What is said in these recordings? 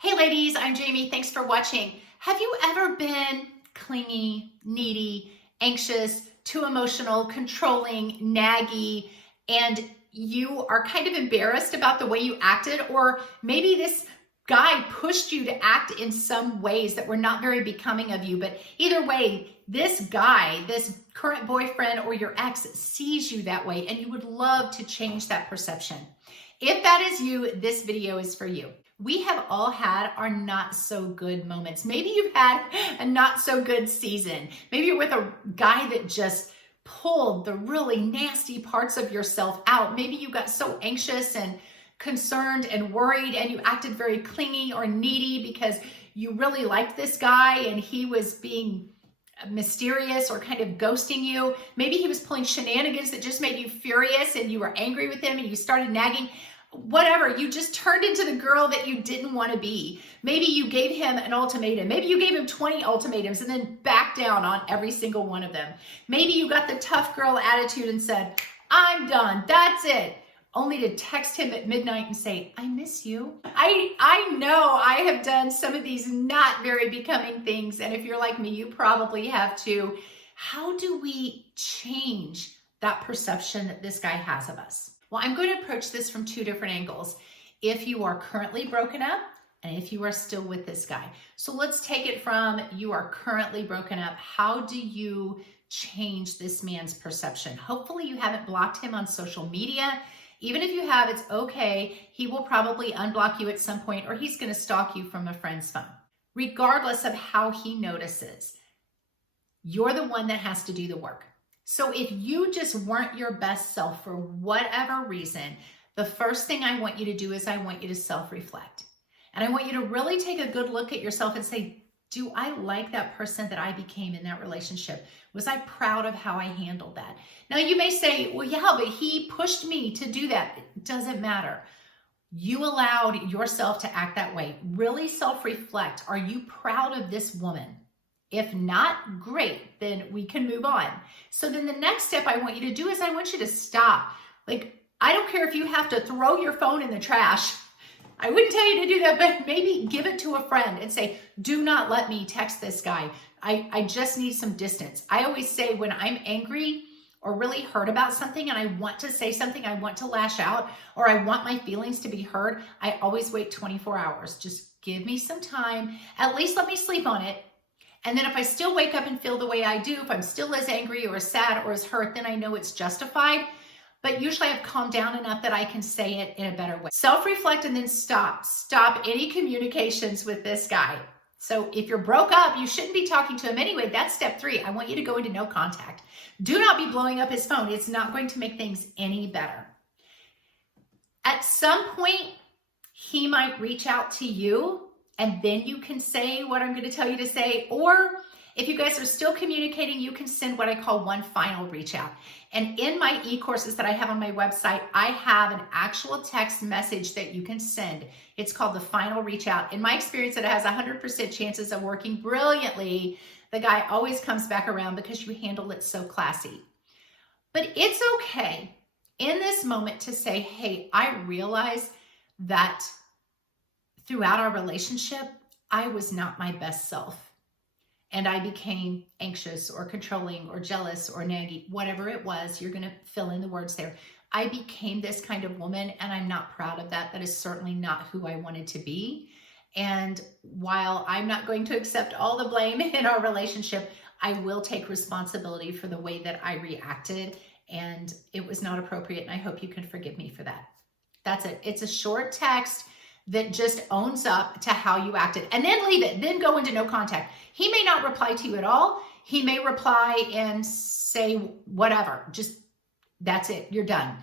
Hey ladies, I'm Jamie. Thanks for watching. Have you ever been clingy, needy, anxious, too emotional, controlling, naggy, and you are kind of embarrassed about the way you acted? Or maybe this guy pushed you to act in some ways that were not very becoming of you. But either way, this guy, this current boyfriend or your ex sees you that way, and you would love to change that perception. If that is you, this video is for you. We have all had our not so good moments. Maybe you've had a not so good season. Maybe you're with a guy that just pulled the really nasty parts of yourself out. Maybe you got so anxious and concerned and worried and you acted very clingy or needy because you really liked this guy and he was being mysterious or kind of ghosting you. Maybe he was pulling shenanigans that just made you furious and you were angry with him and you started nagging. Whatever, you just turned into the girl that you didn't want to be. Maybe you gave him an ultimatum. Maybe you gave him 20 ultimatums and then backed down on every single one of them. Maybe you got the tough girl attitude and said, I'm done, that's it. Only to text him at midnight and say, I miss you. I know I have done some of these not very becoming things. And if you're like me, you probably have too. How do we change that perception that this guy has of us? Well, I'm going to approach this from two different angles. If you are currently broken up and if you are still with this guy. So let's take it from you are currently broken up. How do you change this man's perception? Hopefully you haven't blocked him on social media. Even if you have, it's okay. He will probably unblock you at some point or he's going to stalk you from a friend's phone. Regardless of how he notices, you're the one that has to do the work. So if you just weren't your best self for whatever reason, the first thing I want you to do is I want you to self-reflect. And I want you to really take a good look at yourself and say, do I like that person that I became in that relationship? Was I proud of how I handled that? Now you may say, well, yeah, but he pushed me to do that. It doesn't matter. You allowed yourself to act that way. Really self-reflect. Are you proud of this woman? If not, great, then we can move on. So then the next step I want you to do is I want you to stop. Like, I don't care if you have to throw your phone in the trash. I wouldn't tell you to do that, but maybe give it to a friend and say, do not let me text this guy. I just need some distance. I always say when I'm angry or really hurt about something and I want to say something, I want to lash out, or I want my feelings to be heard, I always wait 24 hours. Just give me some time. At least let me sleep on it. And then if I still wake up and feel the way I do, if I'm still as angry or as sad or as hurt, then I know it's justified. But usually I've calmed down enough that I can say it in a better way. Self-reflect and then stop. Stop any communications with this guy. So if you're broke up, you shouldn't be talking to him anyway. That's step 3. I want you to go into no contact. Do not be blowing up his phone. It's not going to make things any better. At some point, he might reach out to you and then you can say what I'm going to tell you to say. Or if you guys are still communicating, you can send what I call one final reach out. And in my e-courses that I have on my website, I have an actual text message that you can send. It's called the final reach out. In my experience, it has 100% chances of working brilliantly. The guy always comes back around because you handle it so classy. But it's okay in this moment to say, hey, I realize that throughout our relationship, I was not my best self. And I became anxious or controlling or jealous or naggy, whatever it was, you're gonna fill in the words there. I became this kind of woman and I'm not proud of that. That is certainly not who I wanted to be. And while I'm not going to accept all the blame in our relationship, I will take responsibility for the way that I reacted and it was not appropriate and I hope you can forgive me for that. That's it. It's a short text that just owns up to how you acted and then leave it, then go into no contact. He may not reply to you at all. He may reply and say whatever, just that's it, you're done.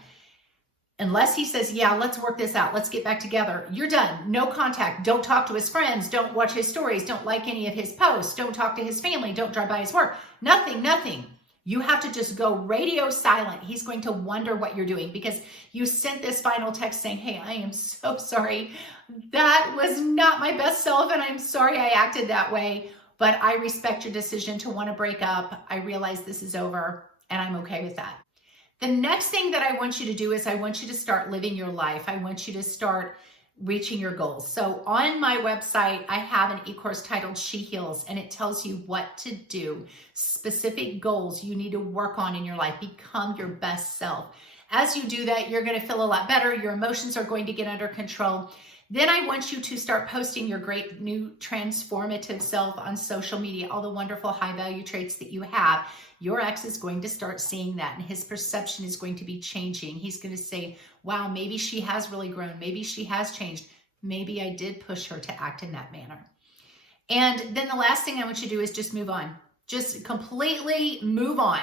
Unless he says, yeah, let's work this out. Let's get back together. You're done, no contact. Don't talk to his friends. Don't watch his stories. Don't like any of his posts. Don't talk to his family. Don't drive by his work. Nothing. You have to just go radio silent. He's going to wonder what you're doing because you sent this final text saying, hey, I am so sorry. That was not my best self and I'm sorry I acted that way, but I respect your decision to want to break up. I realize this is over and I'm okay with that. The next thing that I want you to do is I want you to start living your life. I want you to start reaching your goals. So on my website, I have an e-course titled She Heals, and it tells you what to do, specific goals you need to work on in your life, become your best self. As you do that, you're going to feel a lot better. Your emotions are going to get under control. Then I want you to start posting your great new transformative self on social media, all the wonderful high value traits that you have. Your ex is going to start seeing that, and his perception is going to be changing. He's going to say, wow, maybe she has really grown. Maybe she has changed. Maybe I did push her to act in that manner. And then the last thing I want you to do is just move on. Just completely move on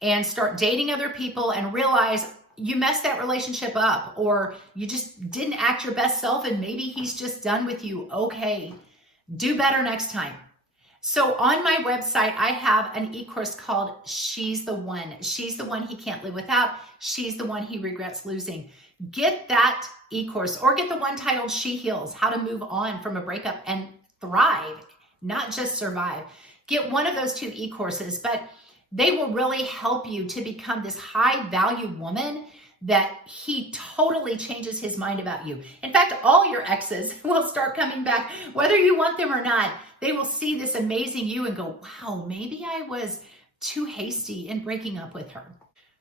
and start dating other people and realize you messed that relationship up, or you just didn't act your best self and maybe he's just done with you. Okay, do better next time. So on my website, I have an e-course called She's the One. She's the one he can't live without. She's the one he regrets losing. Get that e-course, or get the one titled She Heals, How to Move On from a Breakup and Thrive, not just survive. Get one of those two e-courses, but they will really help you to become this high value woman that he totally changes his mind about you. In fact, all your exes will start coming back, whether you want them or not. They will see this amazing you and go, wow, maybe I was too hasty in breaking up with her.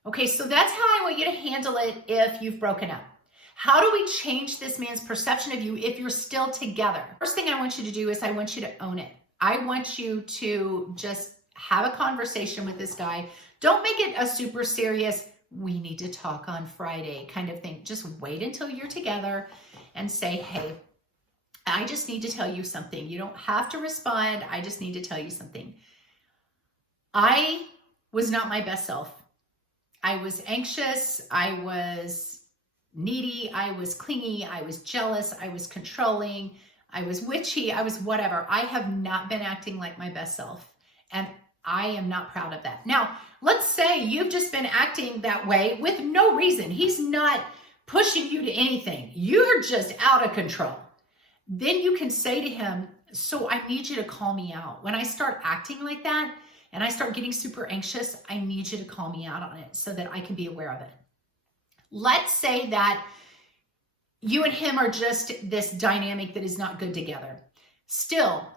Okay, so that's how I want you to handle it if you've broken up. How do we change this man's perception of you if you're still together? First thing I want you to do is I want you to own it. I want you to just have a conversation with this guy. Don't make it a super serious, we need to talk on Friday kind of thing. Just wait until you're together and say, hey, I just need to tell you something. You don't have to respond. I just need to tell you something. I was not my best self. I was anxious. I was needy. I was clingy. I was jealous. I was controlling. I was witchy. I was whatever. I have not been acting like my best self. And I am not proud of that. Now, let's say you've just been acting that way with no reason. He's not pushing you to anything. You're just out of control. Then you can say to him, so I need you to call me out. When I start acting like that and I start getting super anxious, I need you to call me out on it so that I can be aware of it. Let's say that you and him are just this dynamic that is not good together. Still,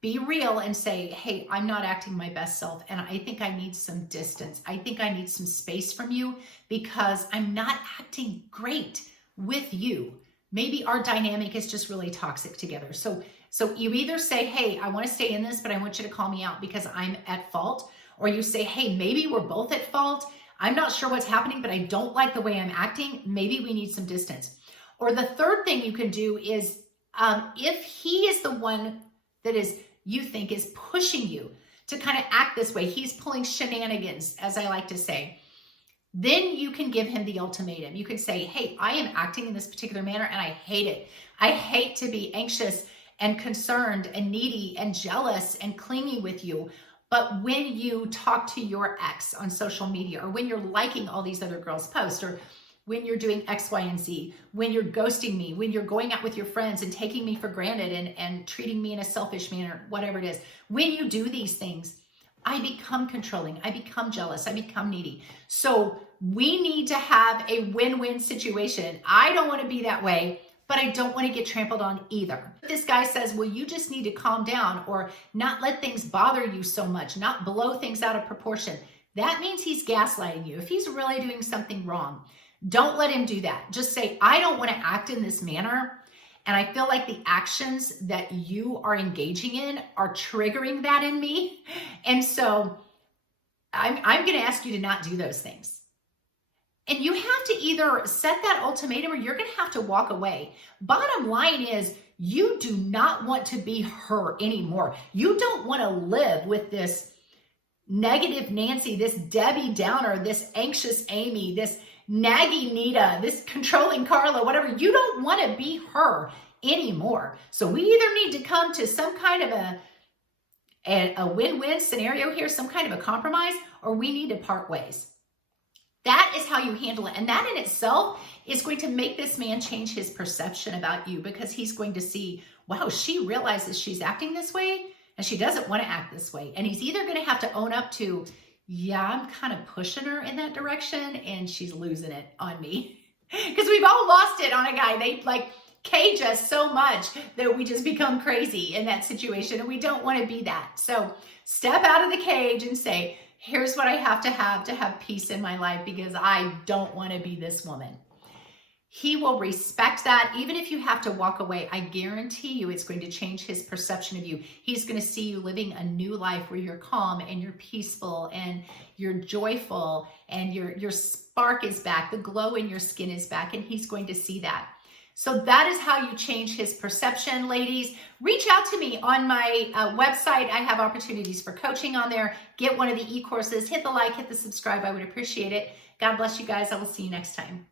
be real and say, hey, I'm not acting my best self, and I think I need some distance. I think I need some space from you because I'm not acting great with you. Maybe our dynamic is just really toxic together. So you either say, hey, I want to stay in this, but I want you to call me out because I'm at fault. Or you say, hey, maybe we're both at fault. I'm not sure what's happening, but I don't like the way I'm acting. Maybe we need some distance. Or the third thing you can do is if he is the one that you think is pushing you to kind of act this way, he's pulling shenanigans, as I like to say, then you can give him the ultimatum. You can say, hey, I am acting in this particular manner and I hate it. I hate to be anxious and concerned and needy and jealous and clingy with you. But when you talk to your ex on social media, or when you're liking all these other girls' posts, or when you're doing X, Y, and Z, when you're ghosting me, when you're going out with your friends and taking me for granted and treating me in a selfish manner, whatever it is, when you do these things, I become controlling, I become jealous, I become needy. So we need to have a win-win situation. I don't want to be that way, but I don't want to get trampled on either. This guy says, well, you just need to calm down or not let things bother you so much, not blow things out of proportion. That means he's gaslighting you. If he's really doing something wrong, don't let him do that. Just say, I don't want to act in this manner. And I feel like the actions that you are engaging in are triggering that in me. And so I'm going to ask you to not do those things. And you have to either set that ultimatum or you're going to have to walk away. Bottom line is, you do not want to be her anymore. You don't want to live with this negative Nancy, this Debbie Downer, this anxious Amy, this naggy Nita, this controlling Carla, whatever. You don't want to be her anymore. So we either need to come to some kind of a win-win scenario here, some kind of a compromise, or we need to part ways. That is how you handle it. And that in itself is going to make this man change his perception about you, because he's going to see, wow, she realizes she's acting this way and she doesn't want to act this way. And he's either going to have to own up to, yeah, I'm kind of pushing her in that direction and she's losing it on me. Because we've all lost it on a guy. They like cage us so much that we just become crazy in that situation, and we don't want to be that. So step out of the cage and say, here's what I have to have peace in my life, because I don't want to be this woman. He will respect that. Even if you have to walk away, I guarantee you it's going to change his perception of you. He's going to see you living a new life where you're calm and you're peaceful and you're joyful and your spark is back. The glow in your skin is back, and he's going to see that. So that is how you change his perception, ladies. Reach out to me on my website. I have opportunities for coaching on there. Get one of the e-courses. Hit the like, hit the subscribe. I would appreciate it. God bless you guys. I will see you next time.